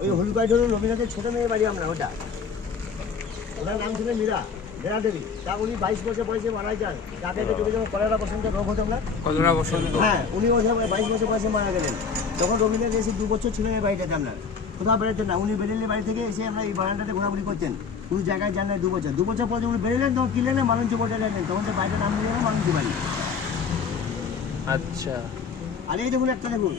ওই হলুদ বাড়িটা হলো রবীন্দ্রনাথের ছোট মেয়ের বাড়ি আমরা ওটা। ওনার নাম ছিল মীরা দেবী। তা উনি 22 বছর বয়সে মারা যান। যাকে চোখে যখন কলেরা বসন্ত রোগ হতো না, কলেরা বসন্ত, হ্যাঁ উনি 22 বছর বয়সে মারা গেলেন। তখন রবীন্দ্রনাথ এসে 2 বছর ছিলেন এই বাড়িটাতে। আপনার কোথাও বেরোতেন না, উনি বেরেলি বাড়ি থেকে এসে আমরা এই বারান্দাতে ঘোরাঘুরি করতেন, কোনো জায়গায় যান না 2 বছর। 2 বছর পরে উনি বেরোলেন তখন কিনলেন না মানুষ বটে নেন, তখন তো বাড়িটার নাম নিয়ে মানুষ বাড়ি। আচ্ছা। আর এই দেখুন একটা দেখুন,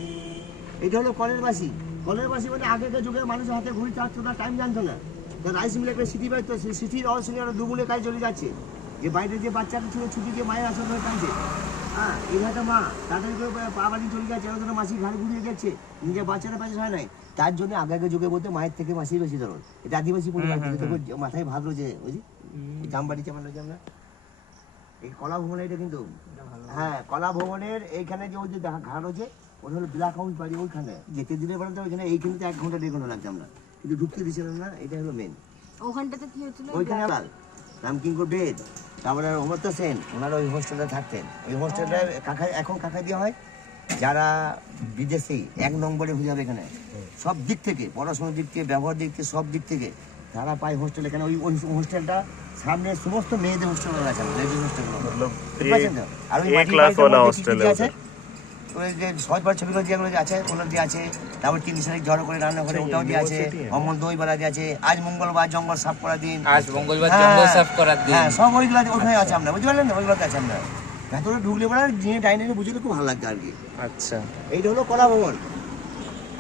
এটা হলো কলের বাসি। কলের বাসি মানে আগেকার যুগে মানুষের হাতে ঘুরি চাচ্ছে না, টাইম জানতো না। তো রাইস মিলে একটা সিটি বাড়তো, সেই সিটির অসুবিধা আরো দুগুণে কাজ চলে যাচ্ছে। যে বাইরে যে বাচ্চাটা ছিল ছুটি দিয়ে মায়ের আসল হয়ে কাঁদছে, হ্যাঁ এখানটা মা তাদেরকে পা বাড়ি চলে যাচ্ছে, ওরা মাসি ঘাড়ে ঘুরিয়ে গেছে, নিজের বাচ্চারা পাশে হয় নাই। তার জন্য আগেকার যুগে বলতে মায়ের থেকে মাসির বেশি ধরুন। এটা আদিবাসী পরিবার থেকে তখন মাথায় ভাব রয়েছে, বুঝি জামবাড়ি চামান রয়েছে আমরা। এই কলা ভবন এটা কিন্তু, হ্যাঁ কলা ভবনের এইখানে যে ওই যে ঘাট রয়েছে ওটা হলো ব্ল্যাক হাউস বাড়ি। ওইখানে যেতে দিলে বলেন তো ওইখানে এইখানে তো 1 ঘন্টা 1.5 ঘন্টা লাগছে, আমরা কিন্তু ঢুকতে দিচ্ছিলাম না। এটা হলো মেন। ওখানটাতে কি হচ্ছিল? ওইখানে আবার রামকিঙ্কর বেদ, তারপরে অমর্ত্য সেন, ওনারা ওই হোস্টেলে থাকতেন। ওই হোস্টেলটা এখন কাকা দেওয়া হয় যারা বিদেশি 1 নম্বরে হয়ে যাবে এখানে, সব দিক থেকে, পড়াশোনার দিক থেকে, ব্যবহার দিক থেকে, সব দিক থেকে তারা পায় হোস্টেল এখানে। ওই হোস্টেলটা সামনে সমস্ত মেয়েদের হোস্টেল আছে, লেডিস হোস্টেলগুলো। আর ওই আছে ওই যে সহজবার ছবিগুলো যেগুলো আছে ওগুলো দিয়ে আছে। তারপর 3 শালিক ঝড় করে রান্না করে ওটাও দিয়ে আছে। অমল দই বেলা দিয়ে আছে। আজ মঙ্গলবার জঙ্গল সাফ করার দিন, আজ মঙ্গলবার জঙ্গল সাফ করার দিন, হ্যাঁ সব ওইগুলো ওখানে আছে। আমরা বুঝতে পারলেন, ওইগুলোতে আছে। আমরা ভেতরে ঢুকলে পরে জিনিস ডাইনিংয়ে বুঝলে খুব ভালো লাগতো আর কি। আচ্ছা। এইটা হলো কলা ভবন।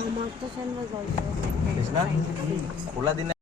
আমার তো সামনে যাই খোলা দিনে